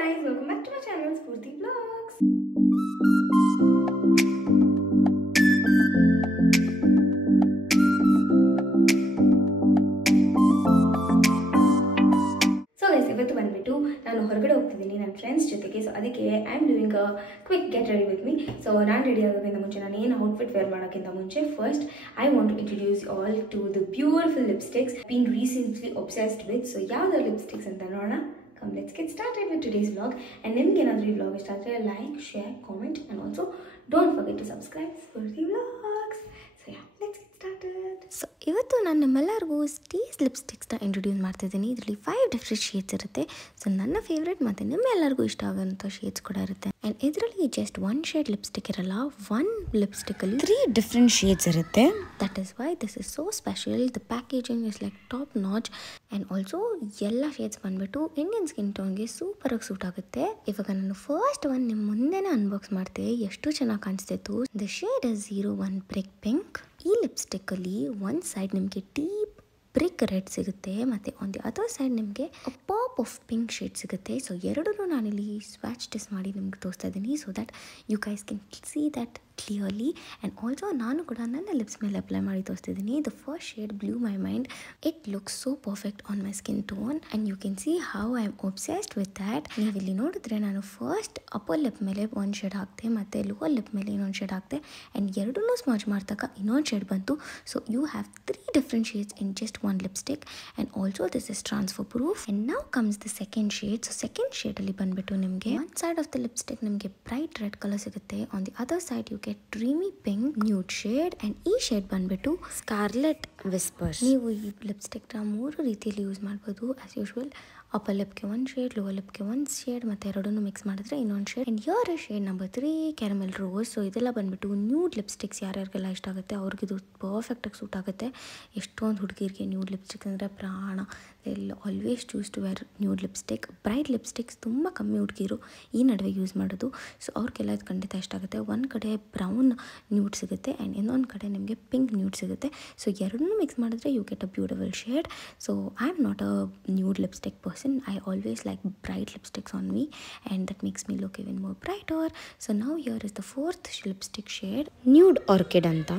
guys, welcome back to my channel Spurti Vlogs. So guys, ಇವತ್ತು ಬಂದ್ಬಿಟ್ಟು ನಾನು ಹೊರಗಡೆ ಹೋಗ್ತಿದ್ದೀನಿ ನನ್ನ ಫ್ರೆಂಡ್ಸ್ ಜೊತೆಗೆ. ಸೊ ಅದಕ್ಕೆ I am doing a quick get ready with me. So ನಾನು ರೆಡಿ ಆಗೋಕ್ಕಿಂತ ಮುಂಚೆ ನಾನು ಏನು ಔಟ್ಫಿಟ್ ವೇರ್ ಮಾಡೋಕ್ಕಿಂತ ಮುಂಚೆ first I want to introduce all to the beautiful lipsticks been recently obsessed with. So ಯಾವ್ದು ಲಿಪ್ಸ್ಟಿಕ್ಸ್ ಅಂತ ನೋಡೋಣ. Come, let's get started with today's vlog. And if you like vlog, like, share, comment, and also don't forget to subscribe for the vlogs. So yeah, let's get started. So ಇವತ್ತು ನಾನು ನಿಮ್ಮೆಲ್ಲರಿಗೂ stage ಲಿಪ್ಸ್ಟಿಕ್ಸ್ನ introduce ಮಾಡ್ತಿದ್ದೀನಿ. ಇದರಲ್ಲಿ 5 different shades ಇರುತ್ತೆ. So ನನ್ನ favourite ಮತ್ತು ನಿಮ್ಮೆಲ್ಲರಿಗೂ ಇಷ್ಟ ಆಗೋಂಥ ಶೇಡ್ಸ್ ಕೂಡ ಇರುತ್ತೆ. ಆ್ಯಂಡ್ ಇದರಲ್ಲಿ ಜಸ್ಟ್ 1 ಶೇಡ್ ಲಿಪ್ಸ್ಟಿಕ್ ಇರಲ್ಲ, 1 ಲಿಪ್ಸ್ಟಿಕಲ್ಲಿ 3 ಡಿಫ್ರೆಂಟ್ ಶೇಡ್ಸ್ ಇರುತ್ತೆ. That is why this is so special. The packaging is like top notch. And also ಎಲ್ಲ ಶೇಡ್ಸ್ ಬಂದ್ಬಿಟ್ಟು ಇಂಡಿಯನ್ ಸ್ಕಿನ್ ಟೋನ್ಗೆ ಸೂಪರಾಗಿ ಸೂಟ್ ಆಗುತ್ತೆ. ಇವಾಗ ನಾನು ಫಸ್ಟ್ ಒನ್ ನಿಮ್ಮ ಮುಂದೆನೇ ಅನ್ಬಾಕ್ಸ್ ಮಾಡ್ತೆ. ಎಷ್ಟು ಚೆನ್ನಾಗಿ ಕಾಣಿಸ್ತಿತ್ತು. The shade is 01 brick pink. ಈ ಲಿಪ್ಸ್ಟಿಕ್ಕಲ್ಲಿ ಒಂದು ಸೈಡ್ ನಿಮಗೆ ಡೀಪ್ ಬ್ರಿಕ್ ರೆಡ್ ಸಿಗುತ್ತೆ ಮತ್ತು ಆನ್ ದಿ ಅದರ್ ಸೈಡ್ ನಿಮಗೆ ಪಾಪ್ ಆಫ್ ಪಿಂಕ್ ಶೇಡ್ ಸಿಗುತ್ತೆ. ಸೊ ಎರಡೂ ನಾನಿಲ್ಲಿ ಸ್ವಾಚ್ ಟೆಸ್ಟ್ ಮಾಡಿ ನಿಮ್ಗೆ ತೋರಿಸ್ತಾ ಇದ್ದೀನಿ. So that you guys can see that clearly. And also ನಾನು ಕೂಡ ನನ್ನ ಲಿಪ್ಸ್ ಮೇಲೆ ಅಪ್ಲೈ ಮಾಡಿ ತೋರಿಸ್ತಿದ್ದೀನಿ. The first shade blew my mind. It looks so perfect on my skin tone and you can see how I am obsessed with that. ನೀವು ಇಲ್ಲಿ ನೋಡಿದ್ರೆ ನಾನು ಫಸ್ಟ್ ಅಪ್ಪರ್ ಲಿಪ್ ಮೇಲೆ ಒಂದು ಶೇಡ್ ಹಾಕ್ತೆ ಮತ್ತು ಲೋವರ್ ಲಿಪ್ ಮೇಲೆ ಇನ್ನೊಂದು ಶೇಡ್ ಹಾಕ್ತೆ. ಆ್ಯಂಡ್ ಎರಡನ್ನೂ ಸ್ಮಾಚ್ ಮಾಡಿದಾಗ ಇನ್ನೊಂದು ಶೇಡ್ ಬಂತು. So you have 3 different shades in just 1 lipstick. And also this is transfer proof. And now comes the second shade. So second ಶೇಡಲ್ಲಿ ಬಂದುಬಿಟ್ಟು ನಿಮಗೆ one side of the lipstick ನಿಮಗೆ ಬ್ರೈಟ್ ರೆಡ್ ಕಲರ್ ಸಿಗುತ್ತೆ. On the other side you get dreamy pink nude shade. And ಈ shade ಬಂದುಬಿಟ್ಟು scarlet whispers. ನೀವು ಈ ಲಿಪ್ಸ್ಟಿಕ್ನ 3 ರೀತಿಯಲ್ಲಿ ಯೂಸ್ ಮಾಡ್ಬೋದು. ಆ್ಯಸ್ ಯೂಶ್ವಲ್ ಅಪ್ಪರ್ ಲಿಪ್ಗೆ 1 ಶೇಡ್, ಲೋವರ್ ಲಿಪ್ಗೆ 1 ಶೇಡ್ ಮತ್ತು ಎರಡನ್ನೂ ಮಿಕ್ಸ್ ಮಾಡಿದ್ರೆ ಇನ್ನೊಂದು shade. And your shade number 3 caramel rose. So ಇದೆಲ್ಲ ಬಂದುಬಿಟ್ಟು ನ್ಯೂಡ್ ಲಿಪ್ಸ್ಟಿಕ್ಸ್ ಯಾರ್ಯಾರಿಗೆಲ್ಲ ಇಷ್ಟ ಆಗುತ್ತೆ ಅವ್ರಿಗಿದು ಪರ್ಫೆಕ್ಟಾಗಿ ಸೂಟ್ ಆಗುತ್ತೆ. ಎಷ್ಟೊಂದು ಹುಡುಗಿರಿಗೆ ನ್ಯೂಡ್ ಲಿಪ್ಸ್ಟಿಕ್ಸ್ ಅಂದರೆ ಪ್ರಾಣ. ಎಲ್ಲ always choose to wear nude lipstick. Bright lipsticks ತುಂಬ ಕಮ್ಮಿ ಹುಡುಗಿರು ಈ ನಡುವೆ ಯೂಸ್ ಮಾಡೋದು. ಸೊ ಅವ್ರಿಗೆಲ್ಲ ಇದು ಖಂಡಿತ ಇಷ್ಟ ಆಗುತ್ತೆ. ಒಂದು ಕಡೆ ಬ್ರೌನ್ ನ್ಯೂಡ್ ಸಿಗುತ್ತೆ ಆ್ಯಂಡ್ ಇನ್ನೊಂದು ಕಡೆ ನಿಮಗೆ ಪಿಂಕ್ ನ್ಯೂಡ್ ಸಿಗುತ್ತೆ. ಸೊ ಎರಡನ್ನೂ ಮಿಕ್ಸ್ ಮಾಡಿದ್ರೆ you get a beautiful shade. So I am not a nude lipstick person. I always like bright lipsticks on me and that makes me look even more brighter. So now here is the 4th lipstick shade, Nude Orchid anta.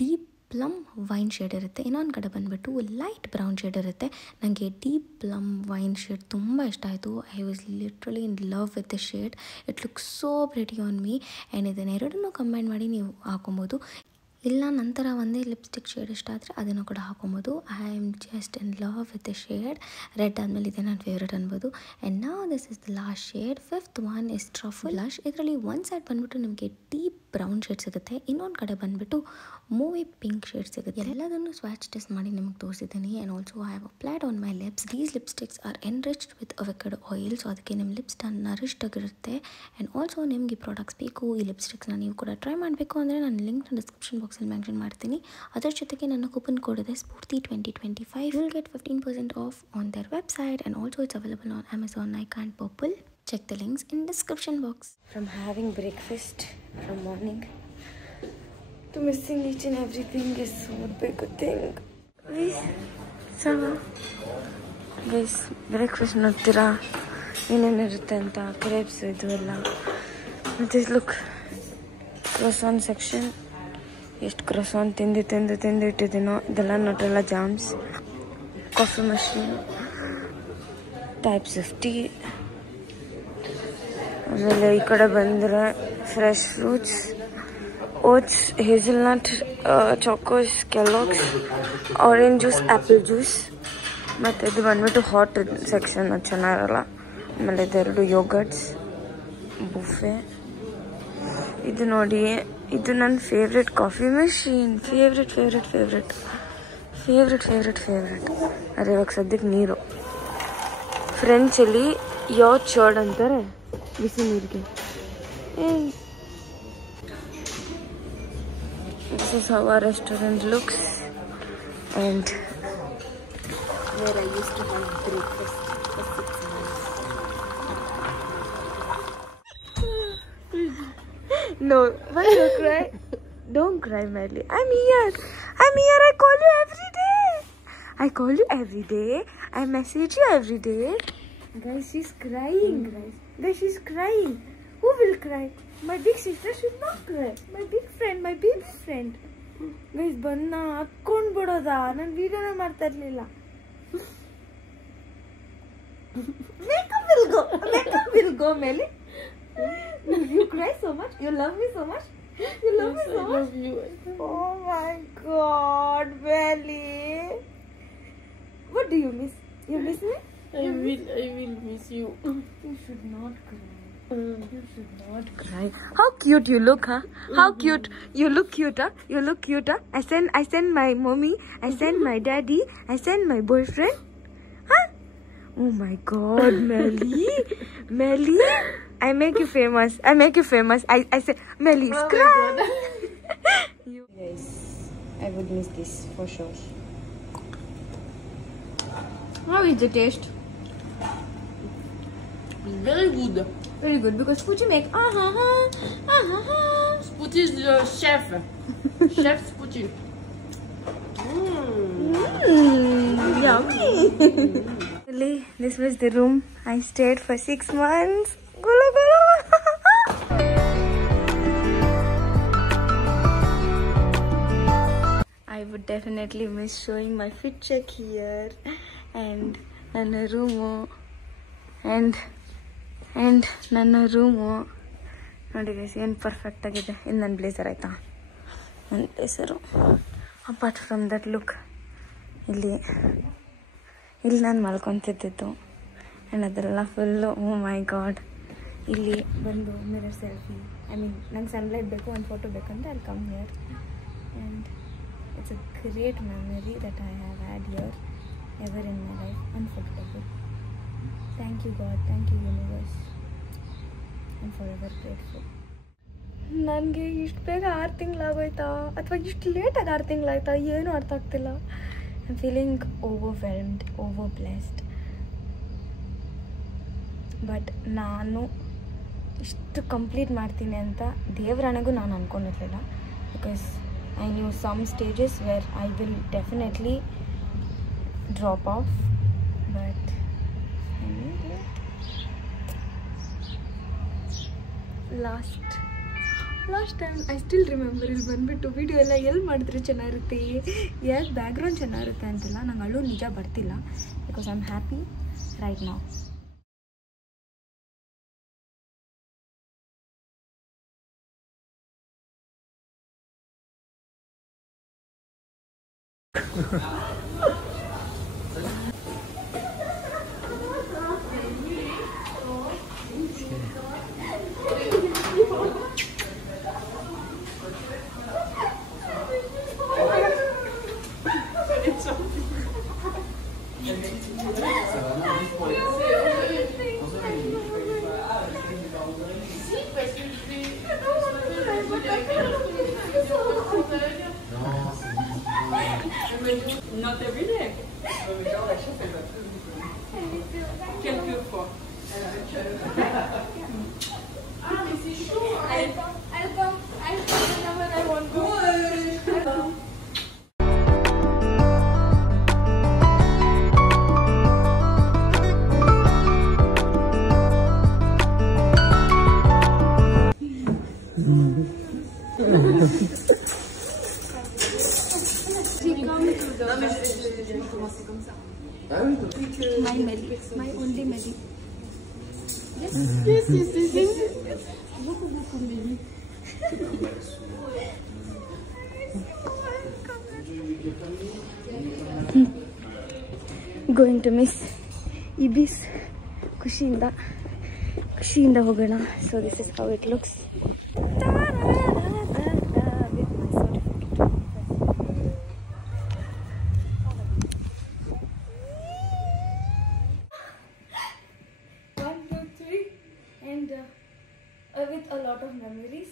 Deep plum wine shade ಇರುತ್ತೆ. ಇನ್ನೊಂದು ಕಡೆ ಬಂದುಬಿಟ್ಟು light brown shade ಇರುತ್ತೆ. ನನಗೆ deep plum wine shade ತುಂಬ ಇಷ್ಟ ಆಯಿತು. I was literally in love with the shade. It looks so pretty on me. And ಇದನ್ನೆರಡನ್ನೂ ಕಂಬೈನ್ ಮಾಡಿ ನೀವು ಹಾಕೊಬೋದು. ಇಲ್ಲ ನಂತರ ಒಂದೇ ಲಿಪ್ಸ್ಟಿಕ್ ಶೇಡ್ ಇಷ್ಟ ಆದರೆ ಅದನ್ನು ಕೂಡ ಹಾಕೊಬೋದು. I am just in love with the shade. Red ಆದಮೇಲೆ ಇದೆ ನನ್ನ ಫೇವ್ರೇಟ್ ಅನ್ಬೋದು. And now this is the last shade. 5th one is truffle blush. ಇದರಲ್ಲಿ ಒಂದು ಸೈಡ್ ಬಂದುಬಿಟ್ಟು ನಿಮಗೆ ಡೀಪ್ ಬ್ರೌನ್ ಶೇಡ್ ಸಿಗುತ್ತೆ, ಇನ್ನೊಂದು ಕಡೆ ಬಂದುಬಿಟ್ಟು ಮೂವಿ ಪಿಂಕ್ ಶೇಡ್ ಸಿಗುತ್ತೆ. ಎಲ್ಲದನ್ನು ಸ್ವಾಚ್ ಟೆಸ್ಟ್ ಮಾಡಿ ನಿಮಗೆ ತೋರಿಸಿದ್ದೀನಿ. And also I have applied on my lips. These lipsticks are enriched with avocado oil. So ಅದಕ್ಕೆ ನಿಮ್ಮ ಲಿಪ್ಸ್ ನರಿಷ್ಡ್ ಆಗಿರುತ್ತೆ. ಆ್ಯಂಡ್ ಆಲ್ಸೋ ನಿಮಗೆ ಪ್ರಾಡಕ್ಟ್ಸ್ ಬೇಕು, ಈ ಲಿಪ್ಸ್ಟಿಕ್ಸ್ನ ನೀವು ಕೂಡ ಟ್ರೈ ಮಾಡಬೇಕು ಅಂದರೆ ನಾನು ಲಿಂಕ್ನ ಡಿಸ್ಕ್ರಿಪ್ಷನ್ ಬಾಕ್ಸಲ್ಲಿ ಮೆನ್ಷನ್ ಮಾಡ್ತೀನಿ. ಅದರ ಜೊತೆಗೆ ನನ್ನ ಕೂಪನ್ ಕೋಡ್ ಇದೆ Spoorthi 2025. You will get 15% off on their website and also it's available on Amazon, Nike and Purple. Check the links in description box. From having breakfast from morning to missing each and everything is so big a thing. Guys, breakfast ನೋಡ್ತೀರಾ ಏನೇನಿರುತ್ತೆ ಅಂತ. Crepes ಇದು ಎಲ್ಲ. ಮತ್ತು look ಕ್ರೋಸಾನ್ section. ಎಷ್ಟು ಕ್ರೋಸಾನ್ ತಿಂದು ಇಟ್ಟಿದ್ದೀನೋ. ಇದೆಲ್ಲ Nutella jams, coffee machine, types of tea. ಆಮೇಲೆ ಈ ಕಡೆ ಬಂದರೆ fresh fruits, oats, hazelnut, chocos, Kellogg's, orange juice, apple juice. ಮತ್ತು ಇದು ಬಂದ್ಬಿಟ್ಟು ಹಾಟ್ ಸೆಕ್ಷನ್, ಅದು ಚೆನ್ನಾಗಿರಲ್ಲ. ಆಮೇಲೆ ಇದೆರಡು ಯೋಗರ್ಟ್ಸ್, ಬುಫೆ. ಇದು ನೋಡಿ, ಇದು ನನ್ನ ಫೇವ್ರೆಟ್ ಕಾಫಿ ಮಷೀನ್. ಫೇವ್ರೆಟ್. ಅರೆ ಇವಾಗ ಸದ್ಯಕ್ಕೆ ನೀರು. ಫ್ರೆಂಚಲ್ಲಿ ಯಾವ್ದು ಚರ್ಡ್ ಅಂತಾರೆ ಬಿಸಿ ನೀರಿಗೆ. This is how our restaurant looks and where I used to have breakfast for 6 months. No, why do you cry? Don't cry, Melly. I'm here. I call you every day. I message you every day. Guys, she's crying. Guys, she's crying. Who will cry? My big sister should not cry. My big friend, my baby friend. Guys, banna hakkondu bidoda. Nan video na ಮಾಡ್ತಾ ಇರಲಿಲ್ಲ. Makeup will go, Melly. You cry so much. You love me so much. You love me so much. You. Oh my God, Melly. What do you miss? You miss me? I will miss you. You should not cry. You should not cry. How cute you look, huh? How cute. You look cute, huh? You look cute, huh? I send my mommy. I send my daddy. I send my boyfriend. Huh? Oh my God, Melly. Melly. I make you famous. I say, Melly, cry. Yes, I would miss this for sure. How is the taste? Very good. Very good because Spoochie make Spoochie is the chef. Chef Spoochie. Yummy. Really, this was the room I stayed for 6 months. Gula gula. I would definitely miss showing my fit check here and ನನ್ನ room and ನನ್ನ room ನೋಡಿ guys ಏನು perfect ಆಗಿದೆ. ಇದು ನನ್ನ blazer ಆಯಿತಾ, ನನ್ನ blazer. Apart from that look, ಇಲ್ಲಿ ನಾನು ಮಲ್ಕೊತಿದ್ದು ಆ್ಯಂಡ್ ಅದೆಲ್ಲ ಫುಲ್ಲು ಓ ಮೈ ಗಾಡ್. ಇಲ್ಲಿ ಬಂದು ಮಿರರ್ ಸೆಲ್ಫಿ, ಐ ಮೀನ್ ನಂಗೆ ಸನ್ಲೈಟ್ ಬೇಕು, ಒಂದು ಫೋಟೋ ಬೇಕಂದ್ರೆ ಅಲ್ಲಿ come here and it's a great memory that I have had here ever in my life. Unforgettable. Thank you God, thank you universe. I'm forever grateful. ನನಗೆ ಇಷ್ಟು ಬೇಗ 6 ತಿಂಗಳಾಗೋಯ್ತಾ ಅಥವಾ ಇಷ್ಟು ಲೇಟಾಗಿ 6 ತಿಂಗಳಾಯ್ತಾ ಏನೂ ಅರ್ಥ ಆಗ್ತಿಲ್ಲ. I am feeling overwhelmed, over blessed. But ನಾನು ಇಷ್ಟು ಕಂಪ್ಲೀಟ್ ಮಾಡ್ತೀನಿ ಅಂತ ದೇವರಾಣೆಗೂ ನಾನು ಅಂದ್ಕೊಂಡಿರಲಿಲ್ಲ. Because I knew some stages where I will definitely drop off, but I need it. Last time I still remember ಇಲ್ಲಿ ಬಂದ್ಬಿಟ್ಟು ವಿಡಿಯೋ ಎಲ್ಲ ಎಲ್ಲಿ ಮಾಡಿದ್ರೆ ಚೆನ್ನಾಗಿರುತ್ತೆ, ಯಾಕೆ ಬ್ಯಾಕ್ಗ್ರೌಂಡ್ ಚೆನ್ನಾಗಿರುತ್ತೆ ಅಂತೆಲ್ಲ ನಂಗೆ ಅಳು ನಿಜ ಬರ್ತಿಲ್ಲ. Because I am happy right now. Not every day. Quelques fois. I'll come whenever I want to. My Melly, my only Melly. Yes. Beaucoup, Melly. Going to miss Ibis. ಖುಷಿಯಿಂದ ಹೋಗೋಣ. So this is how it looks. With a lot of memories.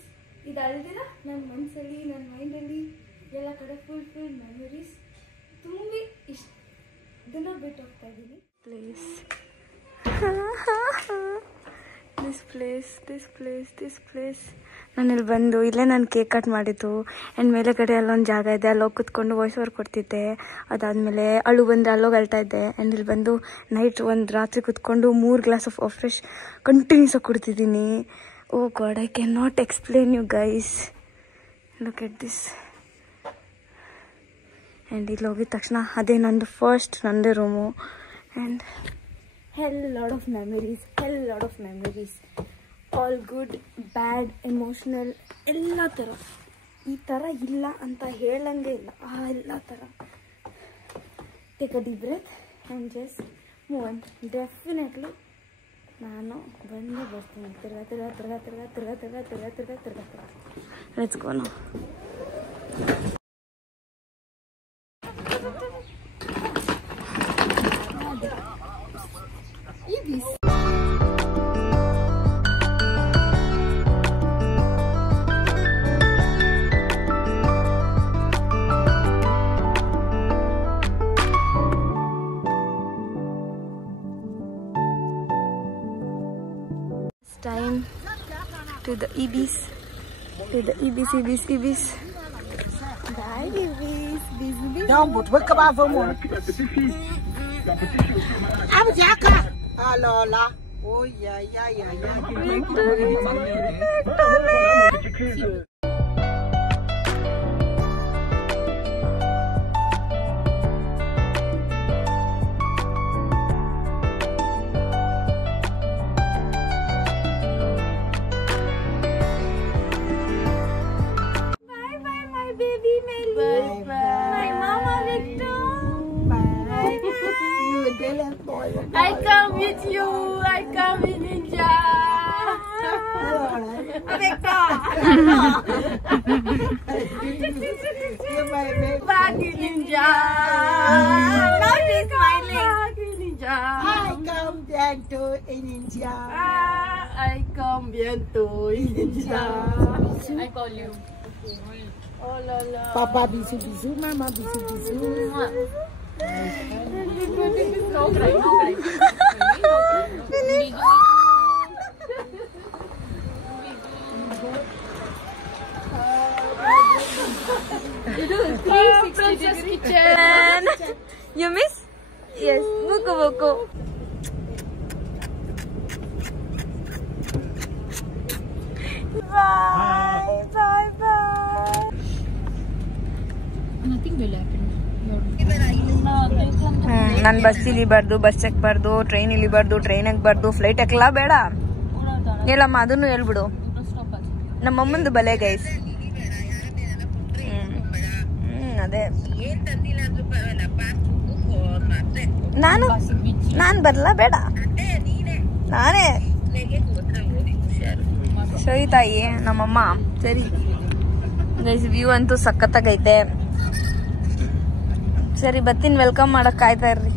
ಇದು ಅಲ್ದಿರ ನನ್ನ ಮನಸ್ಸಲ್ಲಿ, ನನ್ನ ಮೈಂಡಲ್ಲಿ ಎಲ್ಲ ಕಡೆ full memories ತುಂಬಿ ಇಷ್ಟು ದಿನ ಬಿಟ್ಟು ಹೋಗ್ತಾ ಇದ್ದೀನಿ. ಪ್ಲೇಸ್ ಪ್ಲೇಸ್ ನಾನಿಲ್ಲಿ ಬಂದು ಇಲ್ಲೇ ನಾನು ಕೇಕ್ ಕಟ್ ಮಾಡಿದ್ದು ಆ್ಯಂಡ್ ಮೇಲೆ ಕಡೆ ಅಲ್ಲೊಂದು ಜಾಗ ಇದೆ, ಅಲ್ಲೋಗಿ ಕುತ್ಕೊಂಡು ವಾಯ್ಸ್ ಓವರ್ ಕೊಡ್ತಿದ್ದೆ. ಅದಾದಮೇಲೆ ಅಳು ಬಂದರೆ ಅಲ್ಲೋಗಿ ಅಳ್ತಾ ಇದ್ದೆ. ಆ್ಯಂಡ್ ಇಲ್ಲಿ ಬಂದು ನೈಟ್ ಒಂದು ರಾತ್ರಿ ಕುತ್ಕೊಂಡು 3 ಗ್ಲಾಸ್ ಆಫ್ ಫ್ರೆಶ್ ಕಂಟಿನ್ಯೂಸ್ ಆಗಿ ಕುಡ್ತಿದ್ದೀನಿ. Oh god, I can not explain you guys. Look at this. And ಇಲ್ಲಿ ಹೋಗಿದ ತಕ್ಷಣ ಅದೇ ನಂದೇ room. And hell lot of memories, all good, bad, emotional, ಎಲ್ಲ ಥರ. ಈ ಥರ ಇಲ್ಲ ಅಂತ ಹೇಳಂಗೆ ಇಲ್ಲ, ಎಲ್ಲ ಥರ. Take a deep breath and just move on. Definitely ನಾನು ಬಂದೇ ಬರ್ತೀನಿ. ತಿರ್ಗಾ let's go now. Time to the Ibis. Bye Ibis. Não, vou acabar, vamos. Abre jaca. Alô lá. Oi, ai. I come with you. I come with Ninja. Baggy Ninja. Now she's smiling. Baggy Ninja. I come back to Ninja. I come bien to Ninja. I call you. Oh la la. Papa bisu, mama bisu. No cry. Princess kitchen. You miss? Yes. Buku. Bye. Nothing will happen. ನಾನು bus ಇಳಿಬಾರ್ದು, bus ಎಕ್ಬಾರ್ದು, train ಇಳಿಬಾರ್ದು, train ಎಕ್ಬಾರ್ದು, flight ಎಕ್ಕಲ್ಲ ಬೇಡ ಹೇಳಮ್ಮ, ಅದನ್ನು ಹೇಳ್ಬಿಡು. ನಮ್ಮಮ್ಮಂದು ಬಲೆ ಗೈಸ್. ಅದೇ ನಾನು ಬರಲ್ಲ, ಬೇಡ ನಾನೇ ಸರಿ ತಾಯಿ ನಮ್ಮಮ್ಮ. ಸರಿ ಗೈಸ್, ವ್ಯೂ ಅಂತೂ ಸಖತ್ತಾಗೈತೆ. ಸರಿ ಬರ್ತೀನಿ, ವೆಲ್ಕಮ್ ಮಾಡಕ್ ಕಾಯ್ತಾ ಇರ್ರಿ.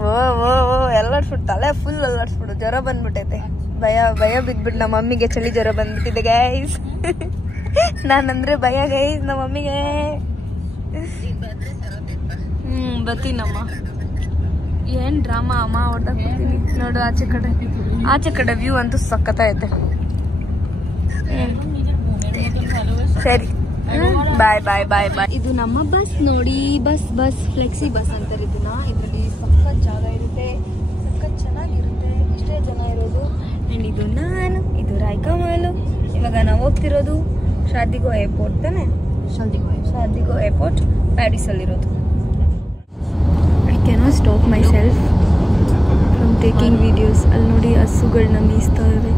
ಓ ಎಲ್ಲಾಡ್ಸ್ಬಿಟ್ಟು ತಲೆ ಫುಲ್ ಎಲ್ಲಾಡ್ಸ್ಬಿಡು, ಜ್ವರ ಬಂದ್ಬಿಟ್ಟೈತೆ. ಭಯ ಬಿದ್ಬಿಟ್ಟು ನಮ್ಮ ಮಮ್ಮಿಗೆ ಚಳಿ ಜ್ವರ ಬಂದ್ಬಿಟ್ಟಿದೆ ಗೈಸ್. ನಾನಂದ್ರೆ ಭಯ ಗೈಸ್ ನಮ್ಮ ಮಮ್ಮಿಗೆ. ಬರ್ತೀನಮ್ಮ. ಏನ್ ಡ್ರಾಮಾ ಅಮ್ಮ ಹೊಡ್ದಾಗ ಬರ್ತೀನಿ ನೋಡು. ಆಚೆ ಕಡೆ ವ್ಯೂ ಅಂತೂ ಸಖತ್ತೈತೆ. ಸರಿ ಬಾಯ್. ಇದು ನಮ್ಮ ಬಸ್ ನೋಡಿ, ಬಸ್ ಫ್ಲೆಕ್ಸಿ ಬಸ್ ಅಂತಾರೆ ಇದನ್ನ. ಇದರಲ್ಲಿ ಸಖತ್ ಜಾಗ ಇರುತ್ತೆ, ಸಖತ್ ಚೆನ್ನಾಗಿರುತ್ತೆ. ಇಷ್ಟೇ ಜನ ಇರೋದು. ಆ್ಯಂಡ್ ಇದು ನಾನು, ಇದು ರಾಯ್ಕಮಾಲು. ಇವಾಗ ನಾವು ಹೋಗ್ತಿರೋದು ಶಾದಿಗೋ ಏರ್ಪೋರ್ಟ್ ತಾನೆ. ಶಾದಿಗೋ ಏರ್ಪೋರ್ಟ್ ಪ್ಯಾರಿಸಲ್ಲಿರೋದು. I cannot stop myself from taking videos. ಅಲ್ಲಿ ನೋಡಿ ಹಸುಗಳನ್ನ ಮೀಸ್ತಾ ಇವೆ.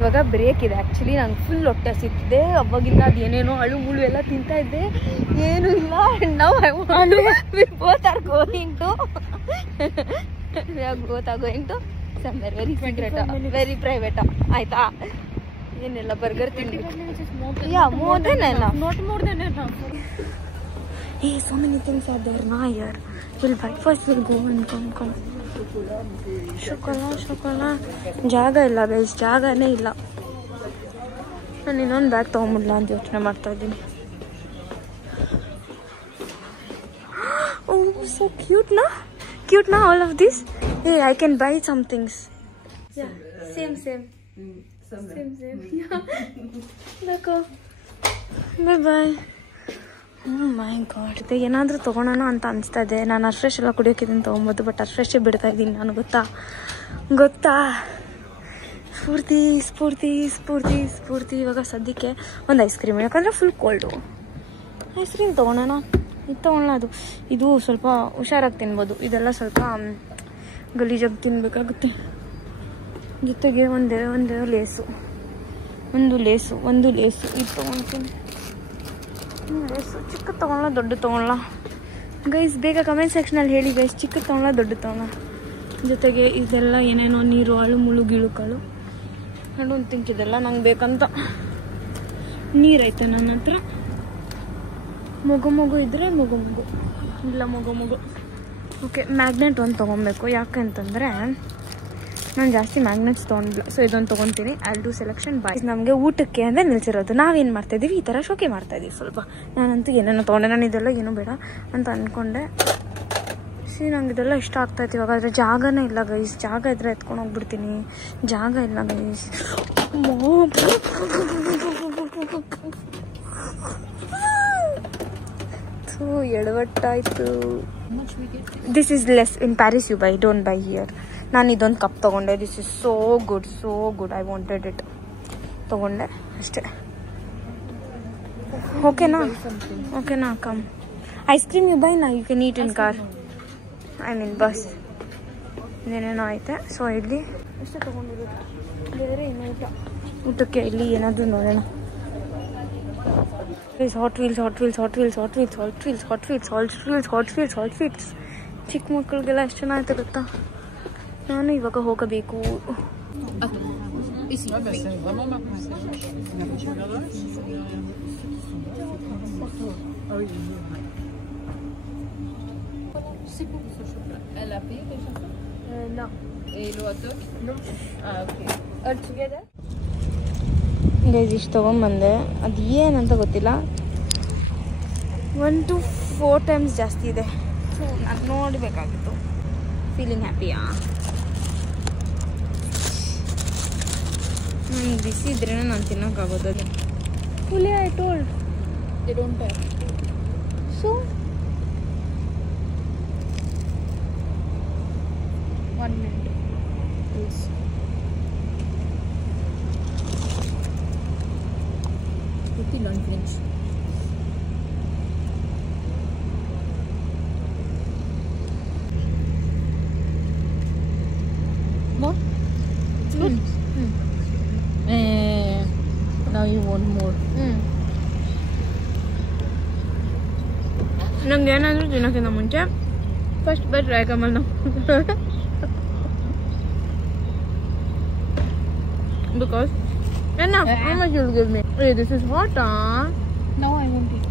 ಇವಾಗ ಬ್ರೇಕ್ ಇದೆ. ಆ್ಯಕ್ಚುಲಿ ನಂಗೆ ಫುಲ್ ಹೊಟ್ಟೆ ಸಿಗ್ತಿದೆ. ಅವಾಗಿಂದ ಅದು ಏನೇನೋ ಅಳು ಮುಳು ಎಲ್ಲ ತಿಂತಾ ಇದ್ದೆ, ಏನೂ ಇಲ್ಲ. ನಾವು both are going to somewhere very secret, very private. ಆಯ್ತಾ? ಏನಿಲ್ಲ, ಬರ್ಗರ್ ತಿಂದ್ವಿ. more than enough. Not more than enough. Hey, so many things are there now here. We'll buy first, we'll go and come. Shukala ಜಾಗ ಇಲ್ಲ guys, ಜಾಗನೇ ಇಲ್ಲ. ನಾನು ಇನ್ನೊಂದು bag ತೊಗೊಂಬಿಡ್ಲ ಅಂತ ಯೋಚನೆ ಮಾಡ್ತಾ ಇದ್ದೀನಿ. so cute na? Cute na all of this? Hey, I can buy some things. Yeah, same. Same. Yeah. Dekho. Bye. Oh my god. ಏನಾದರೂ ತೊಗೊಳೋಣ ಅಂತ ಅನಿಸ್ತಾ ಇದೆ. ನಾನು ಅರ್ಫ್ರೆಶ್ ಎಲ್ಲ ಕುಡಿಯೋಕ್ಕಿದ್ದೀನಿ ತೊಗೊಬೋದು, ಬಟ್ ಅರ್ಫ್ರೆಶೇ ಬಿಡ್ತಾ ಇದ್ದೀನಿ ನಾನು. ಗೊತ್ತಾ ಸ್ಫೂರ್ತಿ. ಇವಾಗ ಸದ್ಯಕ್ಕೆ ಒಂದು ಐಸ್ ಕ್ರೀಮ್, ಯಾಕಂದರೆ ಫುಲ್ ಕೋಲ್ಡು. ಐಸ್ ಕ್ರೀಮ್ ತೊಗೊಳೋಣ, ಇದು ತೊಗೊಳ್ಳೋಣ. ಇದು ಸ್ವಲ್ಪ ಹುಷಾರಾಗಿ ತಿನ್ಬೋದು, ಇದೆಲ್ಲ ಸ್ವಲ್ಪ ಗಲೀಜಾಗಿ ತಿನ್ನಬೇಕಾಗುತ್ತೆ. ಜೊತೆಗೆ ಒಂದು ಲೇಸು ಇದು ತೊಗೊಳ್ತೀನಿ. ಲೇಸು ಚಿಕ್ಕದು ತೊಗೊಳ್ಳೋ ದೊಡ್ಡ ತೊಗೊಳ್ಳೋ ಗೈಸ್? ಬೇಗ ಕಮೆಂಟ್ ಸೆಕ್ಷನಲ್ಲಿ ಹೇಳಿ ಗೈಸ್, ಚಿಕ್ಕದು ತೊಗೊಳ್ಳೋ ದೊಡ್ಡ ತೊಗೊಳ್ಳೋ. ಜೊತೆಗೆ ಇದೆಲ್ಲ ಏನೇನೋ ನೀರು ಹಾಳು ಮುಳುಗಿಳುಕಾಳು. ಐ ಡೋಂಟ್ ಥಿಂಕ್ ಇದೆಲ್ಲ ನಂಗೆ ಬೇಕಂತ. ನೀರೈತೆ ನನ್ನ ಹತ್ರ. ಮಗು ಇದ್ದರೆ ಮಗು ಇಲ್ಲ ಮಗು. ಓಕೆ, ಮ್ಯಾಗ್ನೆಟ್ ಒಂದು ತೊಗೊಬೇಕು. ಯಾಕೆ ಅಂತಂದರೆ ನಾನು ಜಾಸ್ತಿ ಮ್ಯಾಗ್ನೆಟ್ಸ್ ತೊಗೊಂಡಿಲ್ಲ, ಸೊ ಇದೊಂದು ತೊಗೊತೀನಿ. ಐಲ್ ಡೂ ಸೆಲೆಕ್ಷನ್ ಬಾಯ್. ನಮಗೆ ಊಟಕ್ಕೆ ಅಂದರೆ ನಿಲ್ಸಿರೋದು. ನಾವೇನು ಮಾಡ್ತಾಯಿದ್ದೀವಿ, ಈ ಥರ ಶೋಕಿ ಮಾಡ್ತಾಯಿದ್ದೀವಿ ಸ್ವಲ್ಪ. ನಾನಂತೂ ಏನೇನೋ ತೊಗೊಂಡೆ, ನಾನು ಇದೆಲ್ಲ ಏನೂ ಬೇಡ ಅಂತ ಅಂದ್ಕೊಂಡೆ. ನಂಗೆ ಇದೆಲ್ಲ ಇಷ್ಟ ಆಗ್ತಾಯಿತ್ತು. ಇವಾಗ ಆದರೆ ಜಾಗನೇ ಇಲ್ಲ ಗೈಸ್. ಜಾಗ ಇದ್ರೆ ಎತ್ಕೊಂಡು ಹೋಗ್ಬಿಡ್ತೀನಿ, ಜಾಗ ಇಲ್ಲ ಗೈಸ್. ಎಡವಟ್ಟಾಯಿತು. This is less in Paris. You buy, don't buy here. ನಾನು ಇದೊಂದು ಕಪ್ ತೊಗೊಂಡೆ. This is so good. I wanted it. ತೊಗೊಂಡೆ ಅಷ್ಟೇ. ಓಕೆನಾ? Come. Ice cream you buy ನಾ, you can eat in car. I mean bus. ಏನೇನೋ ಐತೆ. So ಇಲ್ಲಿ ಅಷ್ಟೇ ತೊಗೊಂಡಿರೋದು, ಬೇರೆ ಇನ್ನೂ ಊಟಕ್ಕೆ ಇಲ್ಲಿ ಏನಾದರೂ ನೋಡೋಣ. Hot wheels. ಚಿಕ್ಕ ಮಕ್ಕಳಿಗೆಲ್ಲ ಎಷ್ಟು ಚೆನ್ನಾಗಿರುತ್ತೆ ಗೊತ್ತಾ? ನಾನು ಇವಾಗ ಹೋಗಬೇಕು. Elle a payé quelque chose? Non. Et le hot dog? Non. Ah, ok. All together? Guys ಇಷ್ಟು ತೊಗೊಂಬಂದೆ. ಅದು ಏನಂತ ಗೊತ್ತಿಲ್ಲ. 1 to 4 times ಜಾಸ್ತಿ ಇದೆ. ಸೊ ನಾನು ನೋಡಬೇಕಾಗಿತ್ತು. ಫೀಲಿಂಗ್ ಹ್ಯಾಪಿಯಾ? ನಾನು ಬಿಸಿ ಇದ್ರೇ ನಾನು ತಿನ್ನೋಕ್ಕಾಗೋದು. ಅದು fully I told They don't pay. So 1 minute. please. Tutti non French. More? It's good. Now you want more. ನಂಗೆ ಏನಾದರೂ ತಿನ್ನೋಕ್ಕಿಂತ ಮುಂಚೆ ಫಸ್ಟ್ ಬೈಟ್ ಟ್ರೈ ಕಮಲ್. Because enough. How much you'll give me? Hey, this is hot, huh? Now I won't eat.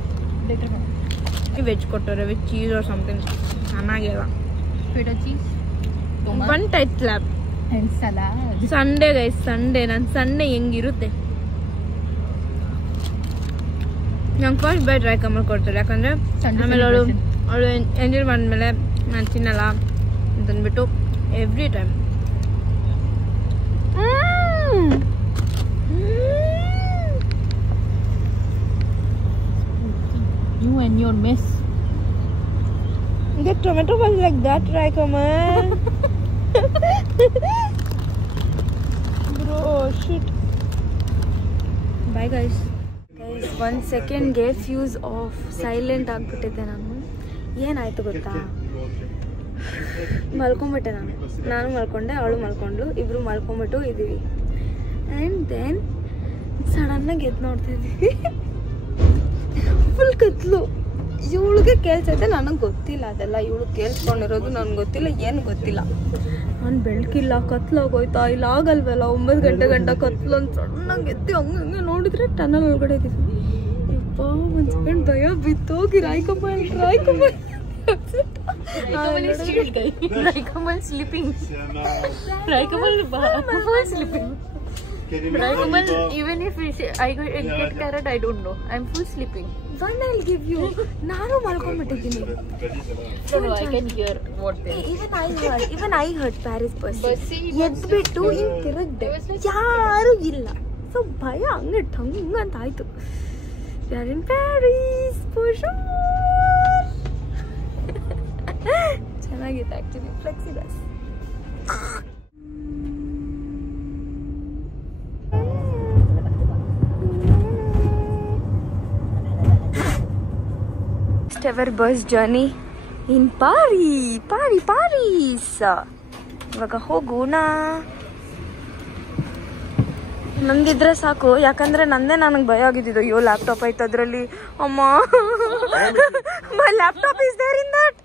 Later on. Veg kottare with cheese or something. Chanagilla. Feta cheese. One tight slap. And salad. Sunday guys, Sunday. ನಾನು Sunday ಹೆಂಗಿರುತ್ತೆ. ನಂಗೆ first by try Kamal ಕೊಡ್ತಾರೆ. ಯಾಕಂದರೆ ಆಮೇಲೆ ಅವಳು enjoy ಮಾಡಿದ್ಮೇಲೆ ನಾನು ತಿನ್ನಲ್ಲ ಅಂತಂದ್ಬಿಟ್ಟು every time. You and your mess. The tomato was like that, right, Kamal? Bro, shit. Bye, guys. Guys, 1 second fuse off. Silent ಆಗ್ಬಿಟ್ಟಿದ್ದೆ ನಾನು. ಏನಾಯ್ತು ಗೊತ್ತಾ? ಮಲ್ಕೊಂಬಿಟ್ಟೆ ನಾನು ಮಲ್ಕೊಂಡೆ, ಅವಳು ಮಲ್ಕೊಂಡ್ಳು. ಇಬ್ರು ಮಲ್ಕೊಂಬಿಟ್ಟು ಇದ್ದೀವಿ. ಆ್ಯಂಡ್ ದೆನ್ ಸಡನ್ನಾಗಿ ಎದ್ದು ನೋಡ್ತಾ ಇದ್ದೀವಿ. ಫುಲ್ ಕತ್ಲು. ಇವಳಿಗೆ ಕೇಳ್ಸೈತೆ, ನನಗೆ ಗೊತ್ತಿಲ್ಲ ಅದೆಲ್ಲ. ಇವಳು ಕೇಳಿಸ್ಕೊಂಡಿರೋದು ನನಗೆ ಗೊತ್ತಿಲ್ಲ, ಏನು ಗೊತ್ತಿಲ್ಲ. ನಾನು ಬೆಳಕಿಲ್ಲ, ಕತ್ಲಾಗೋಯ್ತಾ ಇಲ್ಲ ಆಗಲ್ವಲ್ಲ. 9 ಗಂಟೆ ಕತ್ಲು ಅಂತ ಸಣ್ಣಗೆ ಎತ್ತಿ ಹಂಗೆ ನೋಡಿದ್ರೆ ಟನಲ್ ಒಳಗಡೆ ಇದ್ದೀವಿ. ಯಪ್ಪ, ಒಂದು ಸೆಕೆಂಡ್ ಭಯ ಬಿತ್ತೋಗಿ ರಾಯ್ಕಮಲ್ Raikamal sleeping. Raikamal full sleeping. Ragamal, even if I get carrot, I don't know. I'm full sleeping. One I'll give you. ನಾನು ಮಲ್ಕೊಂಡ್ಬಿಟ್ಟಿದ್ದೀನಿ. No, I can hear what they. Even I heard Paris bus. Bussy ಎದ್ಬಿಟ್ಟು ಹಿಂಗ್ ತಿರುಗ್ದೆ ಯಾರು ಇಲ್ಲ. So ಭಯ ಹಂಗ ಅಂತ ಆಯ್ತು. We are in Paris, for sure. ಚೆನ್ನಾಗಿತ್ತು actually flexi bus. ever bus journey in Paris. ಇವಾಗ ಹೋಗೋಣ. ನಂದಿದ್ರೆ ಸಾಕು, ಯಾಕಂದ್ರೆ ನಂದೇ ನನಗೆ ಭಯ ಆಗಿದ್ದು. ಅಯ್ಯೋ ಲ್ಯಾಪ್ಟಾಪ್ ಐತೆ ಅದರಲ್ಲಿ, ಅಮ್ಮ my laptop is there in that.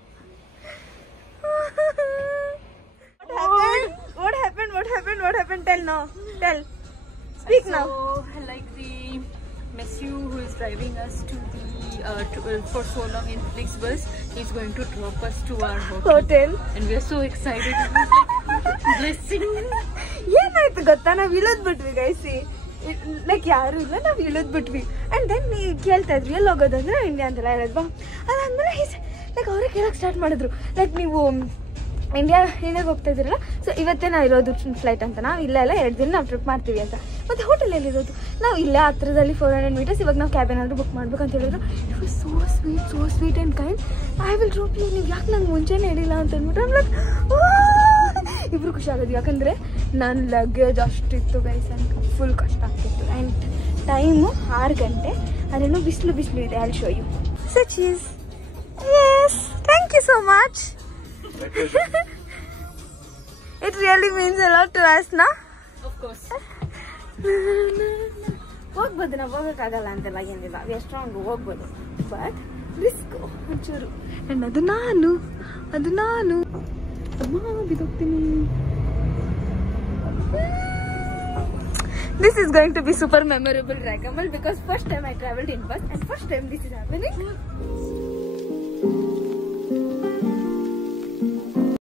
What happened? Tell now. Speak now. Like the Monsieur who is driving us to the for so long in Flixbus, he's going to drop us to our hotel. And we are so excited. It was like blessing. ಏನಾಯ್ತು ಗೊತ್ತಾ, ನಾವು ಇಳಿದ್ಬಿಟ್ವಿ ಗೈಸಿ. Like ಯಾರು ಇಲ್ಲ, ನಾವು ಇಳಿದ್ಬಿಟ್ವಿ. And then ಕೇಳ್ತಾ ಇದ್ವಿ ಎಲ್ಲಿ ಹೋಗೋದಂದ್ರೆ India ಅಂತೆಲ್ಲ ಹೇಳಿದ್ವಾ. ಅದಾದ್ಮೇಲೆ ಲೈಕ್ ಅವರೇ ಕೇಳಕ್ಕೆ ಸ್ಟಾರ್ಟ್ ಮಾಡಿದ್ರು. ಲೈಕ್ ನೀವು ಇಂಡಿಯಾಗೆ ಹೋಗ್ತಾ ಇದ್ದೀರಲ್ಲ, ಸೊ ಇವತ್ತೇ ನಾವು ಇರೋದು ಫ್ಲೈಟ್ ಅಂತ. ನಾವು ಇಲ್ಲೆಲ್ಲ 2 ದಿನ ನಾವು ಟ್ರಿಪ್ ಮಾಡ್ತೀವಿ ಅಂತ. ಮತ್ತು ಹೋಟೆಲ್ ಎಲ್ಲಿರೋದು, ನಾವು ಇಲ್ಲೇ ಹತ್ರದಲ್ಲಿ 400 meters. ಇವಾಗ ನಾವು ಕ್ಯಾಬ್ ಏನಾದರೂ ಬುಕ್ ಮಾಡ್ಬೇಕು ಅಂತ ಹೇಳಿದ್ರು. It was so sweet and kind. I will drop you, ನೀವು ಯಾಕೆ ನಂಗೆ ಮುಂಚೆನೇ ಹೇಳಿಲ್ಲ ಅಂತ ಅಂದ್ಬಿಟ್ಟು ಲೈಕ್ ಇಬ್ರು ಖುಷಿ ಆಗೋದು. ಯಾಕಂದರೆ ನನ್ನ ಲಗೇಜ್ ಅಷ್ಟಿತ್ತು ಗೈಸ್, ನನಗೆ ಫುಲ್ ಕಷ್ಟ ಆಗ್ತಿತ್ತು. ಆ್ಯಂಡ್ ಟೈಮು 6 ಗಂಟೆ. ಅದೇನೋ ಬಿಸಿಲು ಇದೆ. I will show you. So cheese. Yes, thank you so much. It really means a lot to us, na? Of course. ಹೋಗ್ಬೋದು, ನಾವು ಹೋಗೋಕ್ಕಾಗಲ್ಲ ಅಂತೆಲ್ಲ ಏನಿಲ್ಲ. ವಿ ಆರ್ ಸ್ಟ್ರಾಂಗ್, ಹೋಗ್ಬೋದು. ಬಟ್ ರಿಸ್ಕ್ ಒಂಚೂರು. ಆ್ಯಂಡ್ ಅದು ನಾನು ಅಮ್ಮ ಬಿದ್ದೋಗ್ತೀನಿ. This is going to be super memorable, Ragamal, because first time I traveled in bus and first time this is happening.